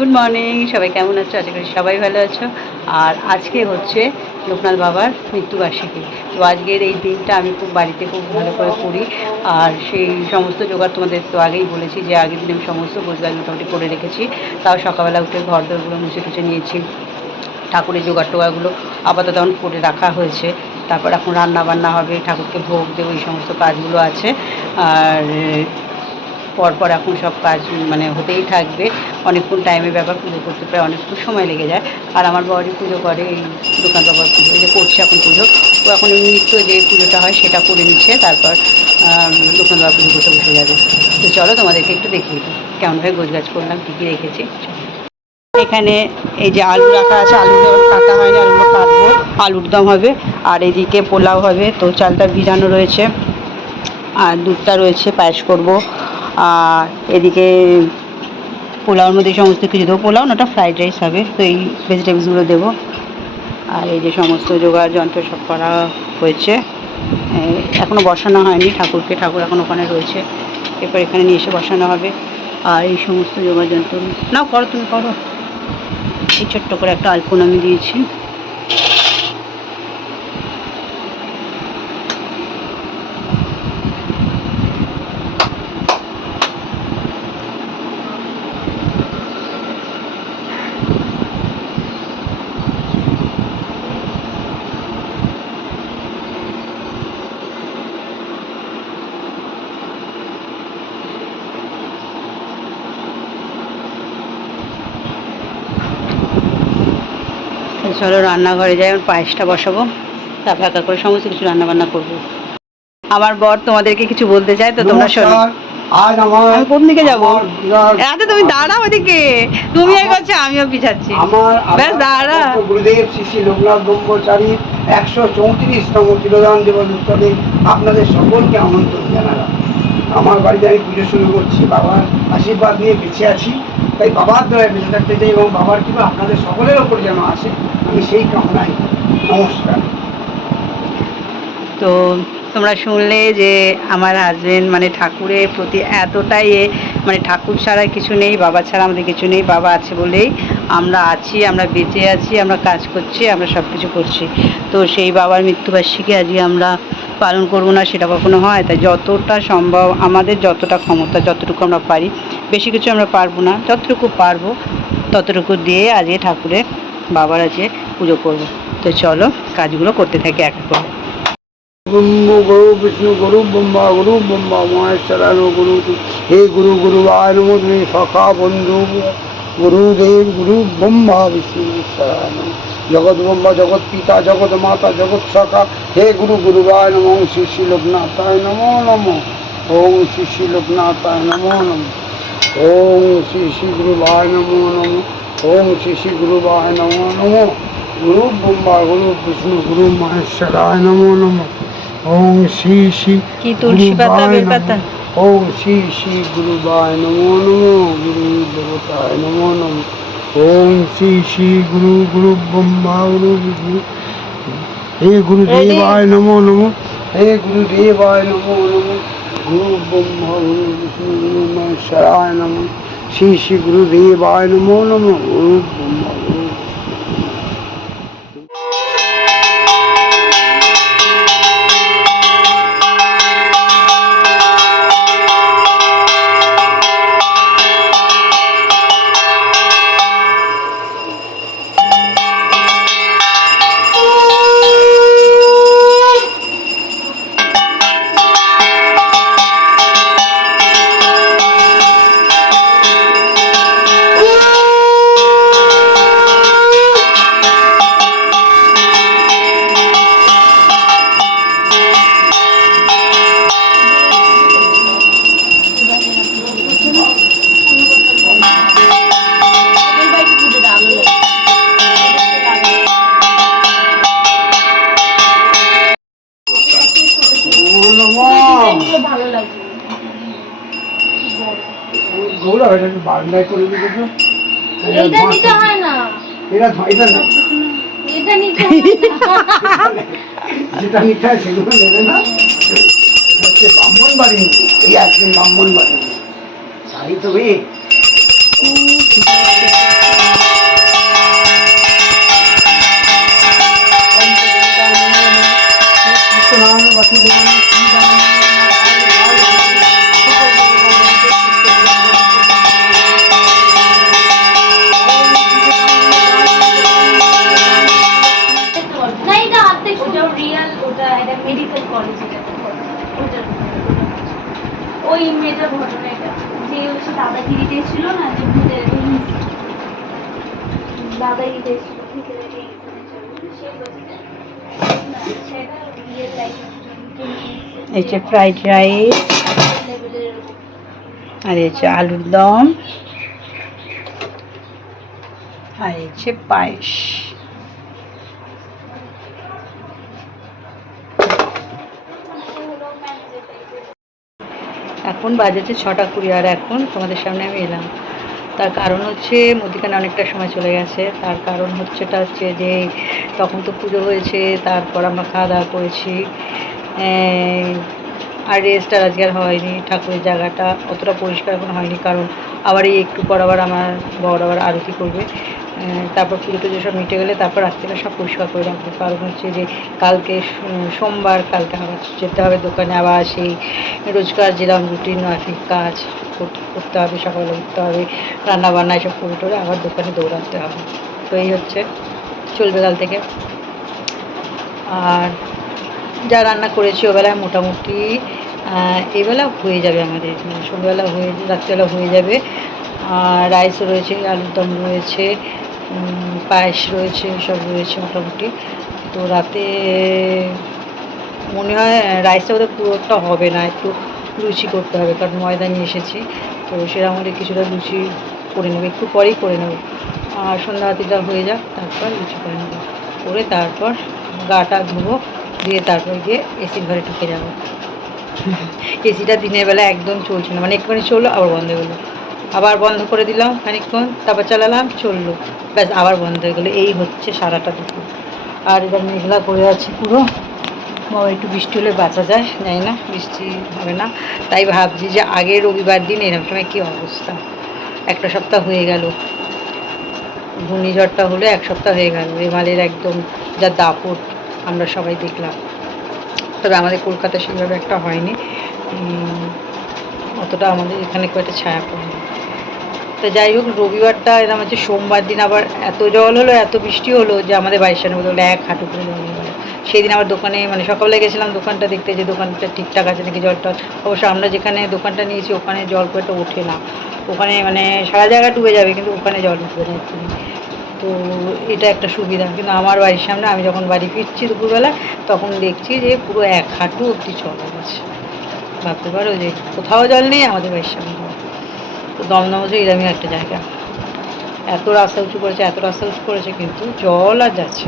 Good morning সবাই কেমন আছো? আশা করি সবাই ভালো আছো। আর আজকে হচ্ছে লোকনাথ বাবার মৃত্যুবার্ষিকী। তো আজকের এই দিনটা আমি খুব বাড়িতে খুব ভালো করে করি। আর সেই সমস্ত জোগাড় তোমাদের তো আগেই বলেছি যে আগের দিন আমি সমস্ত গোছগাছ মোটামুটি করে রেখেছি। তাও সকালবেলা উঠে ঘর দরগুলো মুছে টুছে নিয়েছি। ঠাকুরের জোগাড় টোগাড়গুলো আপাতত এখন করে রাখা হয়েছে। তারপর এখন রান্না বান্না হবে, ঠাকুরকে ভোগ দেবো, এই সমস্ত কাজগুলো আছে। আর পরপর এখন সব কাজ মানে হতেই থাকবে। অনেকক্ষণ টাইমের ব্যাপার, পুজো করতে প্রায় অনেকক্ষণ সময় লেগে যায়। আর আমার বড়ি পুজো করে এই দোকান বাবার পুজো যে করছে এখন পুজো। তো এখন নিত্য যে পুজোটা হয় সেটা করে নিচ্ছে, তারপর দোকান বাবা পুজো করতে বসে যাবে। তো চলো তোমাদেরকে একটু দেখিয়ে দিই কেমনভাবে গোছগাছ করলাম, কী কী রেখেছি। এখানে এই যে আলু রাখা আছে আলুগুলো কাটা হয়নি, আলুগুলো কাটবো। আলুর দম হবে, আর এদিকে পোলাও হবে, তো চালটা ভিজানো রয়েছে। আর দুধটা রয়েছে, পায়েস করব। আর এদিকে পোলাওর মধ্যে সমস্ত কিছু দেবো। পোলাও না, ওটা ফ্রাইড রাইস হবে, তো এই ভেজিটেবলসগুলো দেবো। আর এই যে সমস্ত জোগাড় যন্ত্র সব করা হয়েছে। এখনও বসানো হয়নি, ঠাকুরকে, ঠাকুর এখন ওখানে রয়েছে। এরপর এখানে নিয়ে এসে বসানো হবে। আর এই সমস্ত জোগাড় যন্ত্র না করো, তুমি করো। এই ছোট্ট করে একটা আলপনা আমি দিয়েছি। চলো রান্নাঘরে যাই আমি পায়েসটা বসাবো তারপর একা করে সমস্ত কিছু রান্না বান্না করব। আমার বর তোমাদেরকে কিছু বলতে চাই তো তোমরা শোনো। আজ আমার কোন দিকে যাব? এত তুমি দাঁড়াও ওদিকে তুমি আমিও পিছাচ্ছি। আমার ব্যাস দাঁড়া। আমার গুরুদেব শ্রী শ্রী লোকনাথ ব্রহ্মচারী একশো চৌত্রিশতম তিরোদান দিবস আপনাদের সকলকে আমন্ত্রণ জানালাম। আমার বাড়িতে আমি পুজো শুরু করছি, বাবার আশীর্বাদ নিয়ে বেঁচে আছি। তাই বাবার দয়ায় বেঁচে থাকতে চাই এবং বাবার কৃপা আপনাদের সকলের ওপর যেন আসে। আমি সেই কামনাই নমস্কার। তো তোমরা শুনলে যে আমার হাজবেন্ড মানে ঠাকুরের প্রতি এতটাই মানে ঠাকুর ছাড়া কিছু নেই, বাবা ছাড়া আমাদের কিছু নেই, বাবা আছে বলেই আমরা আছি, আমরা বেঁচে আছি, আমরা কাজ করছি, আমরা সব কিছু করছি। তো সেই বাবার মৃত্যুবার্ষিকী আজকে আমরা পালন করব না, সেটা কখনো হয়? তাই যতটা সম্ভব আমাদের যতটা ক্ষমতা, যতটুকু আমরা পারি, বেশি কিছু আমরা পারব না। যতটুকু পারব, ততটুকু দিয়ে আজকে ঠাকুরের বাবার আছে পুজো করব। তো চলো, কাজগুলো করতে থাকি এক করে। ব্রহ্ম গুরু, বিষ্ণু গুরু, ব্রহ্মা গুরু, ব্রহ্মা মহেশ্বরান গুরু। হে গুরু তুমি সখা বন্ধু। গুরুদেব, গুরু, ব্রহ্মা, বিষ্ণু ঈশ্বরান জগৎ ব্রহ্মা জগৎ পিতা জগৎ মাতা জগৎ সখা হে গুরু গুরু আয় নমো ওং শ্রী শ্রী লোকনাথায় নমো নমো। ওং শ্রী শ্রী লোকনাথায় নমো নমো। ওং শ্রী শ্রী গুরুবায় নমো নমো। ওং শ্রী শ্রী গুরুবায় নমো নমো। গুরু ব্রহ্মা গুরু বিষ্ণু গুরু মহেশ্বরায় নমো নমো। ওং শ্রী শ্রী কি তুলসী পাতা গুরুবায় ওং শ্রী শ্রী গুরুবায় নমো নমো। গুরু দেবতায় নমো নমো। ওং শ্রী শ্রী গুরু গুরু ব্রহ্মা গুরু বিষ্ণু হে গুরুদেবায় নমো নমো। হে গুরুদেবায় নমো নমো। গুরু ব্রহ্মা গুরু বিষ্ণু গুরু মহেশ্বরায় নমো। শ্রী শ্রী গুরুদেবায় নমো নমো। গুরু ব্রহ্মা বারান্দায় করে দিয়েছ এটা নিতে হয় না। এটা এটা না। এটা নিতে। যেটা নিতে হয় সেগুলো নেবে না। হচ্ছে ব্রাহ্মণ বাড়ি এই একদিন ব্রাহ্মণ বাড়ি তাই তো বে। না দাদাগিরিতে ছিল না যে ভূতের দাদাগিরিতে ছিল ভূতের এই যে ফ্রাইড রাইস আর এই যে আলুর দম আর এই যে পায়েস। এখন বাজেছে ছটা কুড়ি আর এখন তোমাদের সামনে আমি এলাম। তার কারণ হচ্ছে মুদিখানা অনেকটা সময় চলে গেছে। তার কারণ হচ্ছেটা হচ্ছে যে তখন তো পুজো হয়েছে, তারপর আমরা খাওয়া দাওয়া করেছি। আর রেস্ট আর আজকে আর হয়নি। ঠাকুরের জায়গাটা অতটা পরিষ্কার এখন হয়নি। কারণ আবার এই একটু পর আবার আমার বড় আবার আরতি করবে। তারপর পুজো টুজো সব মিটে গেলে তারপর রাত্রিটা সব পরিষ্কার করে রাখব। কারণ হচ্ছে যে কালকে সোমবার কালকে আবার যেতে হবে দোকানে, আবার সেই রোজকার যেরকম রুটিন মাফিক কাজ কর- করতে হবে, সকালে উঠতে হবে রান্না বান্না এসব করে টোরে আবার দোকানে দৌড়াতে হবে। তো এই হচ্ছে, চলবে কাল থেকে। আর যা রান্না করেছি ওবেলায় মোটামুটি এবেলা হয়ে যাবে আমাদের সন্ধ্যাবেলা হয়ে, রাত্রিবেলা হয়ে যাবে। আর রাইস রয়েছে আলুর দম রয়েছে পায়েস রয়েছে, সব রয়েছে মোটামুটি। তো রাতে মনে হয় রাইসটা বোধহয় পুরোটা হবে না, একটু লুচি করতে হবে, কারণ ময়দা নিয়ে এসেছি। তো সেরকম হলে কিছুটা লুচি করে নেব, একটু পরেই করে নেব। আর সন্ধ্যা আরতিটা হয়ে যাক, তারপর লুচি করে নেব। করে তারপর গাটা ধুবো, দিয়ে তারপর গিয়ে এসির ঘরে ঢুকে যাব। এসিটা দিনের বেলা একদম চলছে না মানে একটুখানি চলল, আবার বন্ধ গেলো। আবার বন্ধ করে দিলাম খানিকক্ষণ, তারপর চালালাম, চলল। ব্যাস, আবার বন্ধ হয়ে গেলো। এই হচ্ছে সারাটা দুপুর। আর এবার মেঘলা করে আছে পুরো। একটু বৃষ্টি হলে বাঁচা যায়, জানি না, বৃষ্টি হবে না। তাই ভাবছি যে আগের রবিবার দিন এরকম সময় কী অবস্থা। একটা সপ্তাহ হয়ে গেল। ঘূর্ণিঝড়টা হলে এক সপ্তাহ হয়ে গেল। রেমালের একদম যা দাপট, আমরা সবাই দেখলাম। তবে আমাদের কলকাতায় সেভাবে একটা হয়নি। অতটা আমাদের এখানে একটা ছায়া পড়েনি। তো যাই হোক, রবিবারটা এরকম হচ্ছে, সোমবার দিন আবার এত জল হলো, এত বৃষ্টি হলো যে আমাদের বাড়ির সামনে বলতে এক হাঁটু করে জল সেই দিন আবার দোকানে মানে সকালে গেছিলাম দোকানটা দেখতে, যে দোকানটা ঠিকঠাক আছে নাকি জলটা? অবশ্য আমরা যেখানে দোকানটা নিয়েছি, ওখানে জল খুব একটা ওঠে না। ওখানে মানে সারা জায়গা ডুবে যাবে, কিন্তু ওখানে জল উঠবে না তো এটা একটা সুবিধা, কিন্তু আমার বাড়ির সামনে আমি যখন বাড়ি ফিরছি দুপুরবেলা, তখন দেখছি যে পুরো এক হাঁটু অব্দি জল গেছে ভাবতে পারো যে কোথাও জল নেই আমাদের বাড়ির সামনে। তো দমদম হচ্ছে এরকমই একটা জায়গা। এত রাস্তা উঁচু করেছে, এত রাস্তা উঁচু করেছে, কিন্তু জল আর যাচ্ছে।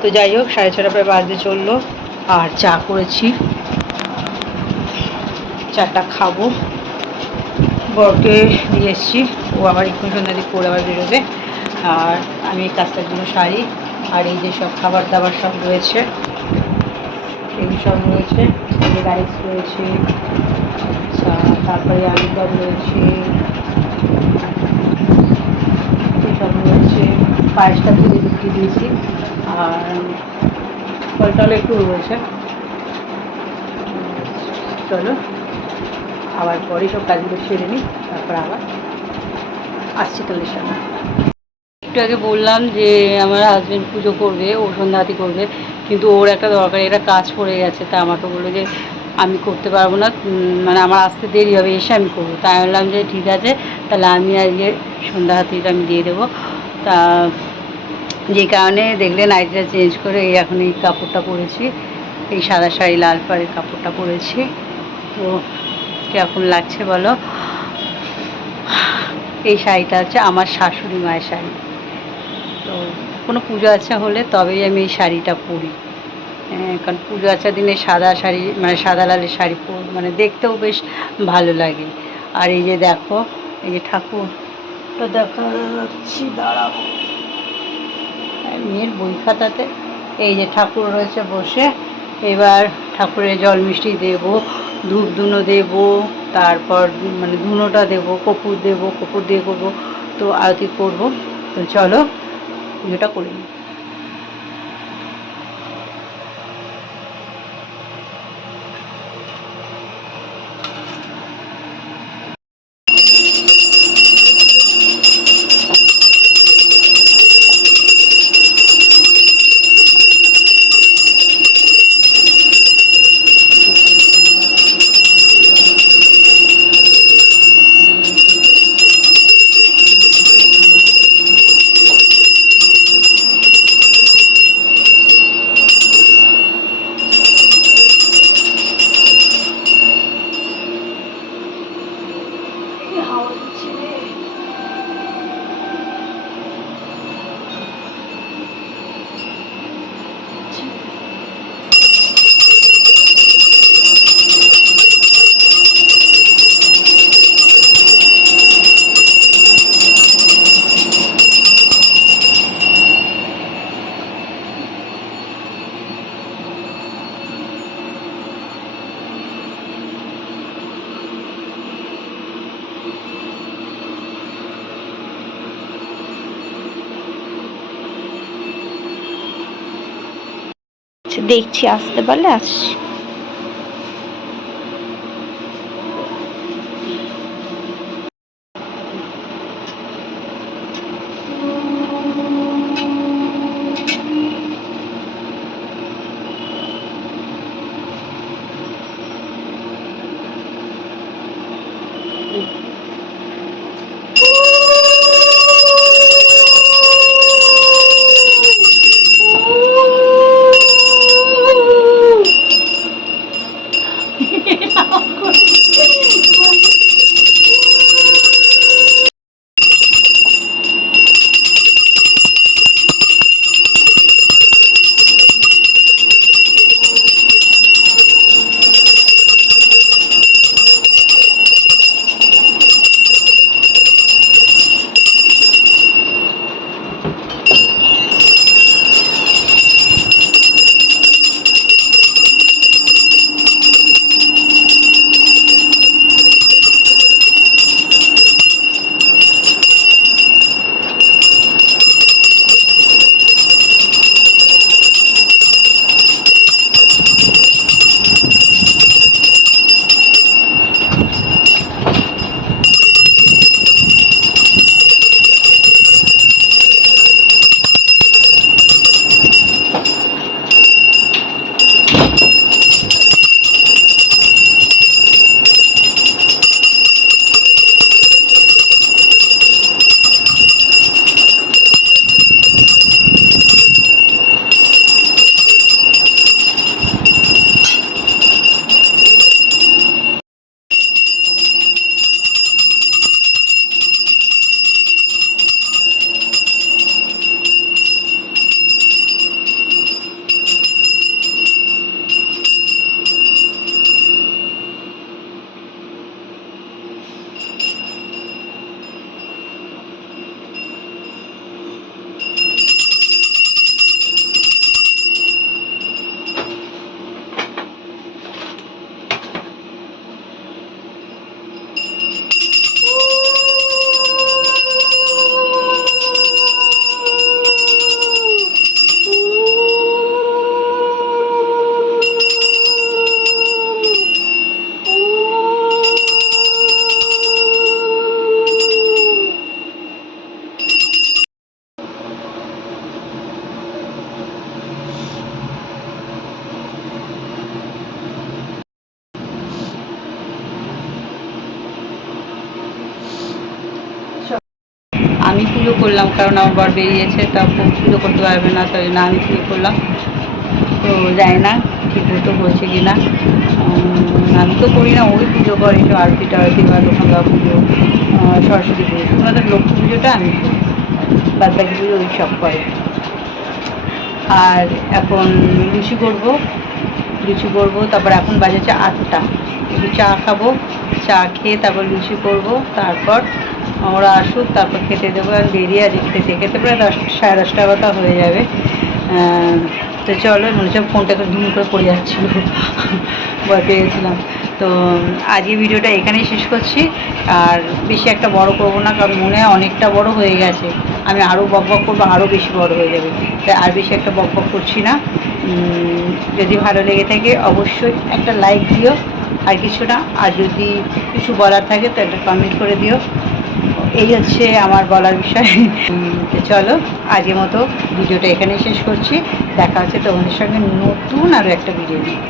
তো যাই হোক, সাড়ে ছটা প্রায় বাজতে চলল, আর চা করেছি। চাটা খাব। বরকে দিয়ে এসেছি, ও আবার একটু সন্ধ্যা দিক করে আবার বেরোবে। আর আমি কাজটার জন্য শাড়ি আর এই যে সব খাবার দাবার সব রয়েছে এই সব রয়েছে। রাইস রয়েছে আচ্ছা তারপরে আলুর দম রয়েছে এসব রয়েছে। পায়েসটা তুলে দিতে দিয়েছি। আর ফল টল একটু রয়েছে। চলো, আবার পরে সব কাজগুলো সেরে নিই, তারপর আবার আসছি তোদের সামনে। একটু আগে বললাম যে, আমার হাজব্যান্ড পুজো করবে, ও সন্ধ্যাতি করবে। কিন্তু ওর একটা দরকার এটা কাজ পড়ে গেছে, তা আমাকে বলল যে আমি করতে পারব না মানে আমার আসতে দেরি হবে, এসে আমি করব। তাই বললাম যে ঠিক আছে, তাহলে আমি আজকে সন্ধ্যা হাতিটা আমি দিয়ে দেবো। তা যে কারণে দেখলে নাইটিটা চেঞ্জ করে এই এখন এই কাপড়টা পরেছি, এই সাদা শাড়ি, লাল পাড়ের কাপড়টা পরেছি। তো কীরকম লাগছে বলো? এই শাড়িটা হচ্ছে আমার শাশুড়ি মায়ের শাড়ি। তো কোনো পুজো আচ্ছা হলে তবেই আমি এই শাড়িটা পরি। আহ, কারণ পুজো আচ্ছা দিনে সাদা শাড়ি মানে সাদা লালের শাড়ি পর মানে দেখতেও বেশ ভালো লাগে। আর এই যে দেখো এই যে ঠাকুর তো দেখা যাচ্ছি দাঁড়াবো মেয়ের বই খাতাতে এই যে ঠাকুর রয়েছে বসে এবার ঠাকুরের জল মিষ্টি দেব ধূপ ধুনো দেব তারপর মানে ধুনোটা দেব কপুর দেব কপুর দিয়ে করব তো আরতি করব। তো চলো পুজোটা করে নিই দেখছি আসতে পারলে আসছি। কারণ আমার বর বেরিয়েছে, তা পুজো করতে পারবে না, তাই জন্য আমি পুজো করলাম। তো জানি না ঠিক মতো হচ্ছে কি না। আমি তো করি না, ওই পুজো করে, একটু আরতি টারতি বা দোকানদা পুজো সরস্বতী পুজো, শুধুমাত্র লক্ষ্মী পুজোটা আমি করি বাদ বাকি পুজো ওই সব করে। আর এখন লুচি করব লুচি করব, তারপর এখন বাজেছে আটটা। একটু চা খাব, চা খেয়ে তারপর লুচি করব, তারপর ওরা আসুক, তারপর খেতে দেবো আর দেরি আছে খেতে। খেতে প্রায় দশ সাড়ে দশটা কথা হয়ে যাবে। তো চলো, মনে হচ্ছে ফোনটাকে ধুম করে পড়ে যাচ্ছিল। ভয় পেয়ে গেছিলাম তো আজকে ভিডিওটা এখানেই শেষ করছি। আর বেশি একটা বড় করব না, কারণ মনে হয় অনেকটা বড় হয়ে গেছে। আমি আরও বক বক করব আরও বেশি বড় হয়ে যাবে। তাই আর বেশি একটা বক বক করছি না। যদি ভালো লেগে থাকে, অবশ্যই একটা লাইক দিও। আর কিছু না, আর যদি কিছু বলার থাকে, তো একটা কমেন্ট করে দিও। এই হচ্ছে আমার বলার বিষয়। চলো, আজকের মতো ভিডিওটা এখানে শেষ করছি। দেখা হচ্ছে তোমাদের সঙ্গে নতুন আরও একটা ভিডিও নিয়ে।